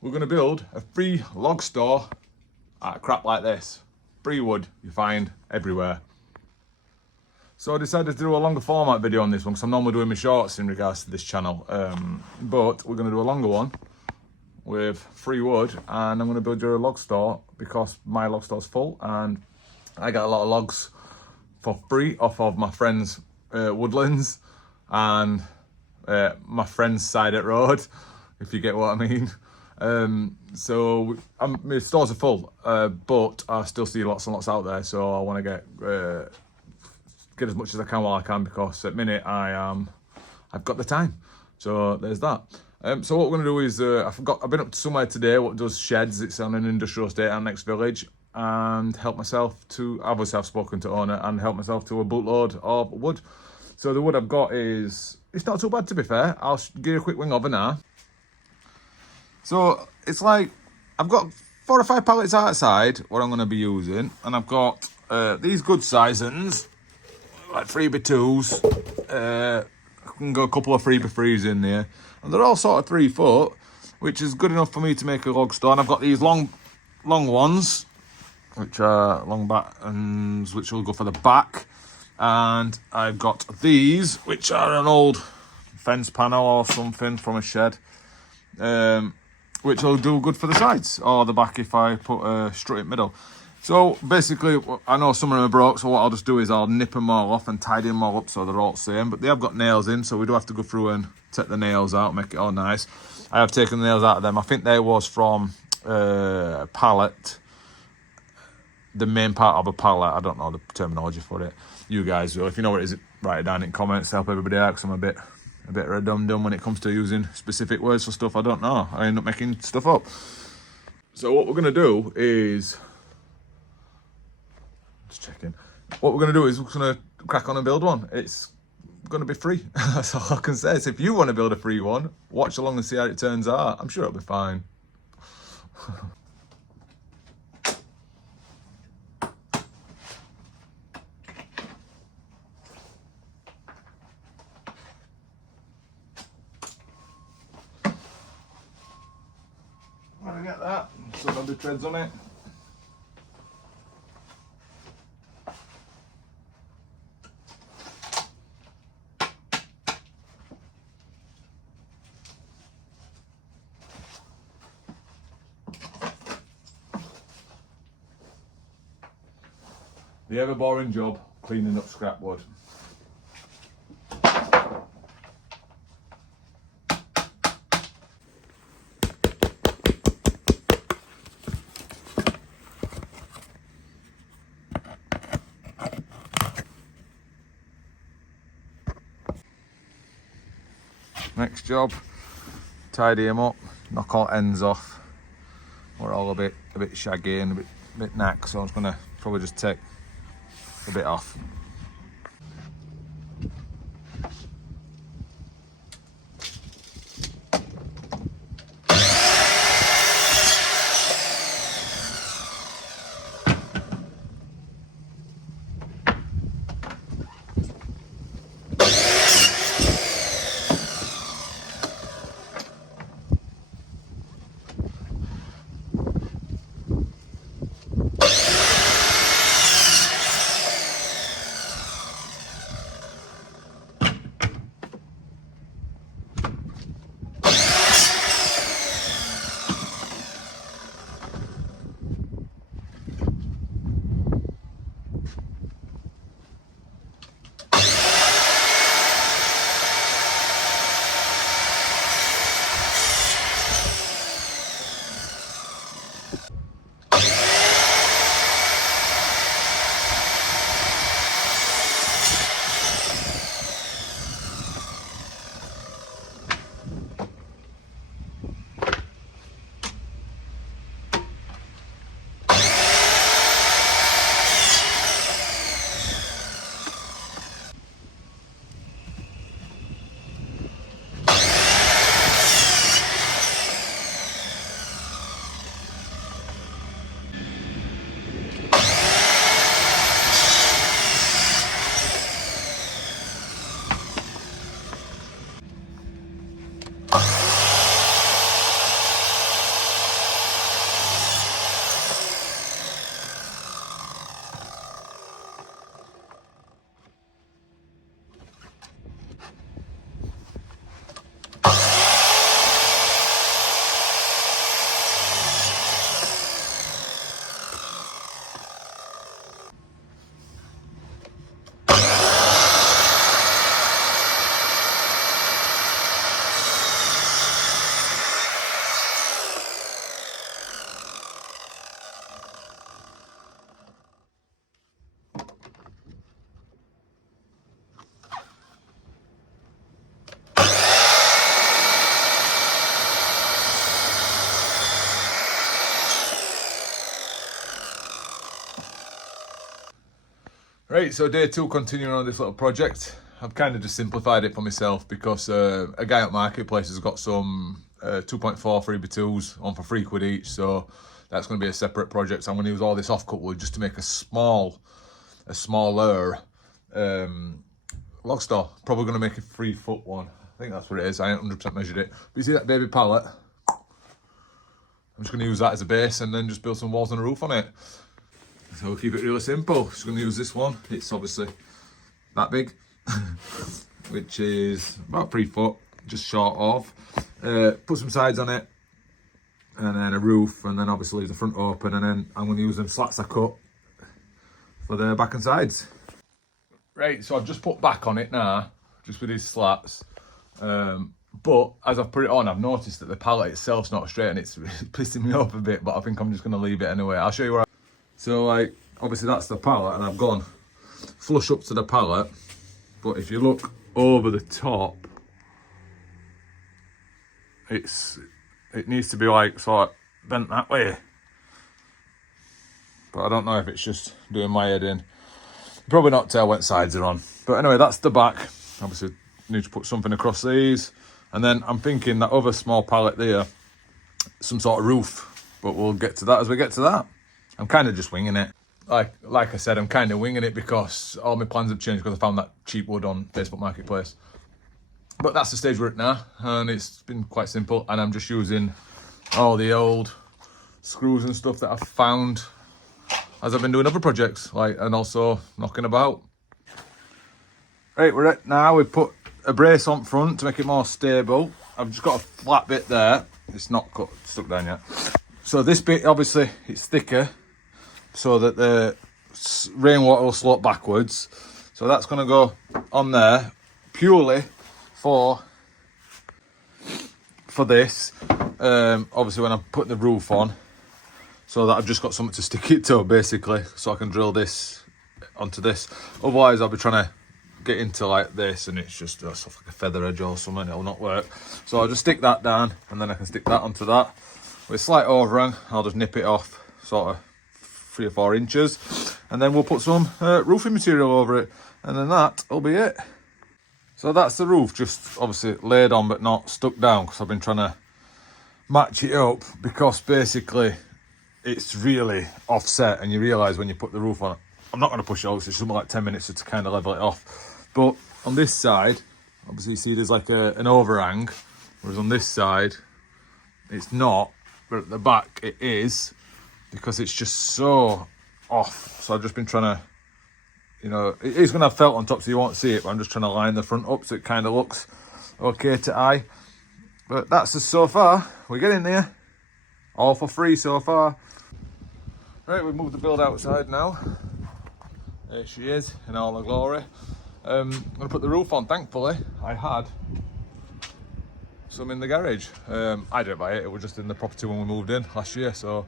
we're going to build a free log store out of crap like this. Free wood you find everywhere. So I decided to do a longer format video on this one because I'm normally doing my shorts in regards to this channel. But we're going to do a longer one with free wood, and I'm going to build you a log store because my log store's full and I got a lot of logs for free off of my friend's woodlands and my friend's side at road, if you get what I mean. So my stores are full, but I still see lots and lots out there, so I want to get as much as I can while I can, because at the minute I've got the time. So there's that. So what we're going to do is I've been up to somewhere today what does sheds. It's on an industrial estate at next village, and help myself to, obviously I've spoken to owner, and help myself to a bootload of wood. So the wood I've got is, it's not too bad to be fair. I'll give you a quick wing over now. So it's like, I've got 4 or 5 pallets outside what I'm going to be using, and I've got these good sizings, like 3x2s. I can go a couple of 3x3s in there, and they're all sort of 3 foot, which is good enough for me to make a log store. And I've got these long ones, which are long battens, which will go for the back. And I've got these, which are an old fence panel or something from a shed, which will do good for the sides or the back if I put a strut in the middle. So basically, I know some of them are broke, so what I'll just do is I'll nip them all off and tidy them all up so they're all the same. But they have got nails in, so we do have to go through and take the nails out, make it all nice. I have taken the nails out of them. I think they was from a pallet, the main part of a pallet. I don't know the terminology for it. You guys will. If you know what it is, write it down in comments to help everybody out, because I'm a bit of a dum-dum when it comes to using specific words for stuff I don't know. I end up making stuff up. So what we're going to do is... Just checking. What we're going to do is we're going to crack on and build one. It's going to be free. That's all I can say. So if you want to build a free one, watch along and see how it turns out. I'm sure it'll be fine. When I get that, so there'll be treads on it. The ever boring job, cleaning up scrap wood. Next job, tidy them up, knock all ends off. We're all a bit shaggy and a bit knack, so I'm just gonna probably just take a bit off. Right, so day 2 continuing on this little project. I've kind of just simplified it for myself because a guy at Marketplace has got some 2.4 3x2s on for £3 each, so that's going to be a separate project. So I'm going to use all this offcut wood just to make a smaller log store. Probably going to make a 3-foot one. I think that's what it is. I ain't 100% measured it. But you see that baby pallet? I'm just going to use that as a base and then just build some walls and a roof on it. So we'll keep it really simple. Just going to use this one. It's obviously that big, which is about 3 foot, just short of. Put some sides on it, and then a roof, and then obviously the front open, and then I'm going to use them slats I cut for the back and sides. Right, so I've just put back on it now, just with these slats. But as I've put it on, I've noticed that the pallet itself's not straight, and it's pissing me off a bit, but I think I'm just going to leave it anyway. I'll show you where So like, obviously that's the pallet, and I've gone flush up to the pallet, but if you look over the top, it needs to be like sort of bent that way. But I don't know if it's just doing my head in. Probably not tell what sides are on. But anyway, that's the back. Obviously need to put something across these. And then I'm thinking that other small pallet there, some sort of roof, but we'll get to that as we get to that. I'm kind of just winging it. Like I said, I'm kind of winging it because all my plans have changed because I found that cheap wood on Facebook Marketplace. But that's the stage we're at now, and it's been quite simple, and I'm just using all the old screws and stuff that I've found as I've been doing other projects, and also knocking about. Right, we're at now, we've put a brace on front to make it more stable. I've just got a flat bit there. It's not stuck down yet. So this bit, obviously, it's thicker, so that the rainwater will slope backwards. So that's going to go on there purely for this. Obviously when I'm putting the roof on, so that I've just got something to stick it to, basically, so I can drill this onto this. Otherwise I'll be trying to get into like this, and it's just stuff like a feather edge or something. It'll not work. So I'll just stick that down, and then I can stick that onto that. With slight overhang, I'll just nip it off sort of 3 or 4 inches, and then we'll put some roofing material over it, and then that'll be it. So that's the roof, just obviously laid on but not stuck down, because I've been trying to match it up, because basically it's really offset, and you realise when you put the roof on, I'm not going to push it out, it's something like 10 minutes to kind of level it off. But on this side, obviously you see there's like an overhang, whereas on this side it's not, but at the back it is, because it's just so off. So I've just been trying to, it is going to have felt on top so you won't see it, but I'm just trying to line the front up so it kind of looks okay to eye. But that's us so far. We're getting there. All for free so far. Right, we've moved the build outside now. There she is in all her glory. I'm going to put the roof on. Thankfully, I had some in the garage. I didn't buy it. It was just in the property when we moved in last year. So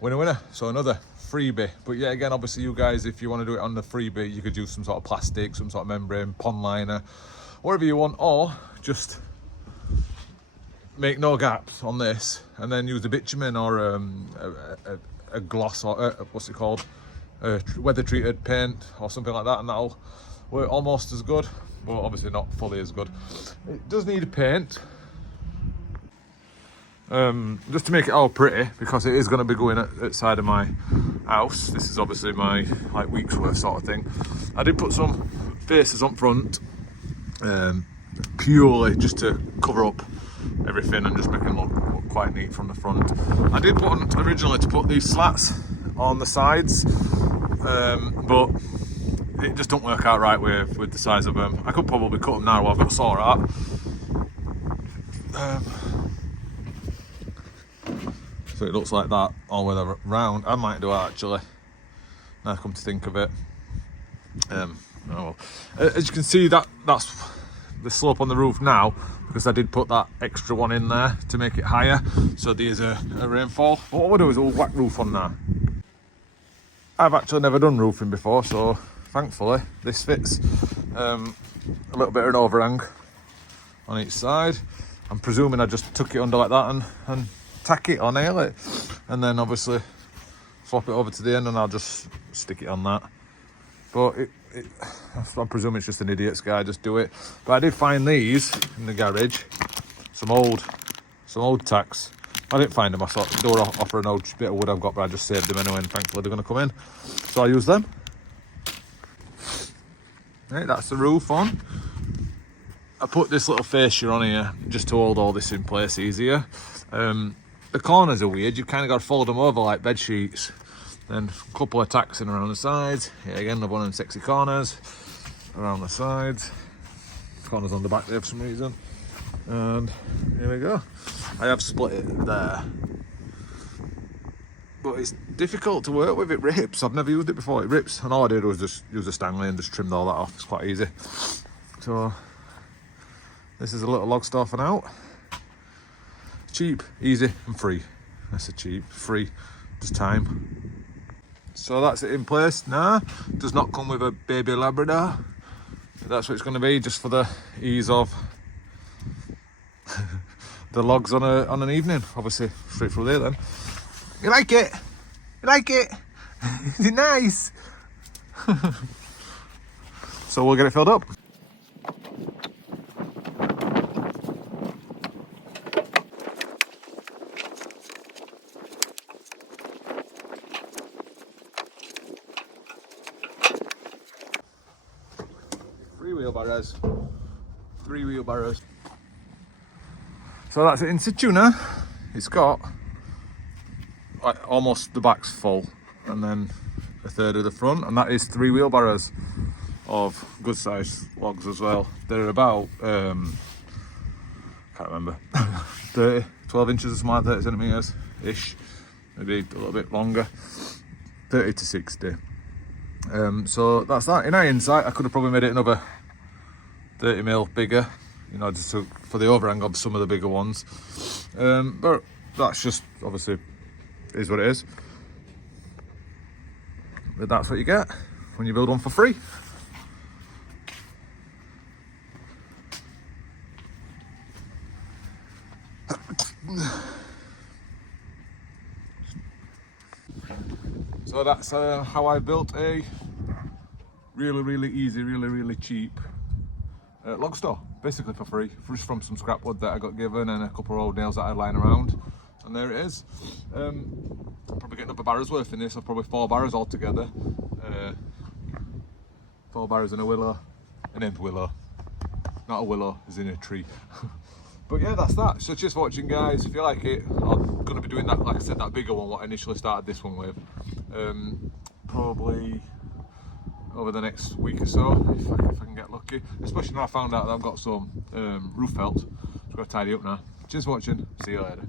winner. So another freebie. But yeah, again, obviously you guys, if you want to do it on the freebie, you could use some sort of plastic, some sort of membrane, pond liner, whatever you want, or just make no gaps on this and then use the bitumen or a gloss, or what's it called, weather treated paint or something like that, and that'll work almost as good, but obviously not fully as good. It does need a paint, just to make it all pretty, because it is going to be going outside of my house. This is obviously my week's worth sort of thing. I did put some faces on front, purely just to cover up everything and just make it look quite neat from the front. I did want originally to put these slats on the sides, but it just don't work out right with the size of them. I could probably cut them now while I've got a saw out. So it looks like that all the way around. I might do it actually, now come to think of it. Oh well. As you can see, that's the slope on the roof now, because I did put that extra one in there to make it higher, so there's a rainfall. But what we'll do is we'll whack roof on now. I've actually never done roofing before, so thankfully this fits. A little bit of an overhang on each side. I'm presuming I just tuck it under like that and tack it or nail it, and then obviously flop it over to the end, and I'll just stick it on that. But I'm presuming it's just an idiot's guy, just do it. But I did find these in the garage, some old tacks. I didn't find them. I thought they were off an old bit of wood I've got, but I just saved them anyway, and thankfully they're going to come in. So I use them. Right, that's the roof on. I put this little fascia on here just to hold all this in place easier. The corners are weird. You've kind of got to fold them over like bed sheets. Then a couple of tacks in around the sides. Yeah, again, another one of them sexy corners around the sides. Corners on the back there for some reason. And here we go. I have split it there. But it's difficult to work with, it rips. I've never used it before, it rips. And all I did was just use a Stanley and just trimmed all that off. It's quite easy. So, this is a little log store for now. Cheap, easy and free. That's a cheap, free, just time. So that's it in place now. Does not come with a baby Labrador. That's what it's going to be, just for the ease of the logs on an evening. Obviously, straight through there then. You like it? You like it? Is it nice? So we'll get it filled up. Three wheelbarrows. So that's it in situ now. It's got like almost the back's full, and then a third of the front, and that is 3 wheelbarrows of good sized logs as well. They're about can't remember 12 inches or something like 30 centimeters ish, maybe a little bit longer, 30 to 60. So that's that. In hindsight, I could have probably made it another 30mm bigger, you know, just for the overhang of some of the bigger ones. But that's just obviously is what it is. But that's what you get when you build one for free. So that's how I built a really easy, really cheap log store, basically for free, just from some scrap wood that I got given and a couple of old nails that I had lying around, and there it is. I'm probably getting up a barrow's worth in this, so probably 4 barrows altogether. 4 barrows and a willow, an imp willow, not a willow, is in a tree. But yeah, that's that. So just watching, guys. If you like it, I'm going to be doing that, like I said, that bigger one, what I initially started this one with. Probably over the next week or so, if I can get lucky. Especially when I found out that I've got some roof felt. I've got to tidy up now. Cheers for watching. See you later.